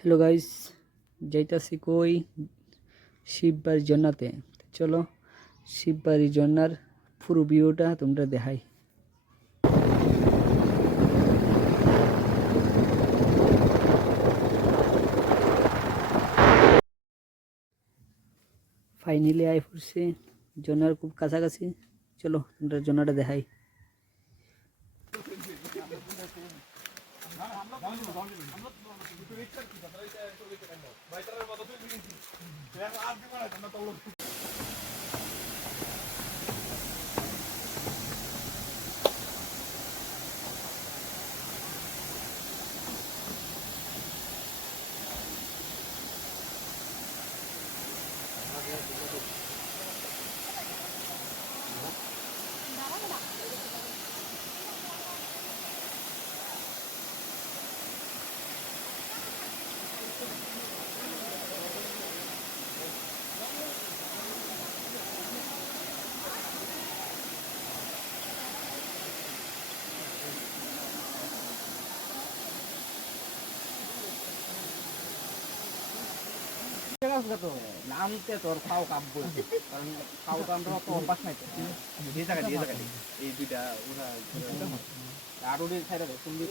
Hello guys, যাইতাছি কই শিববাড়ি জন্নাতে। চলো শিববাড়ি জন্নার পুরো ভিউটা তোমরা দেখাই। ফাইনালি আই পড়ছি জন্নার খুব কাছাকাছি। চলো তোমরা জন্নাটা দেখাই। নামতে তোর খাও কাব্য কারণ খাও তো আমরা অত অভ্যাস নাই এই জায়গা এই দুইটা ওরা আরো সাইডে তুমি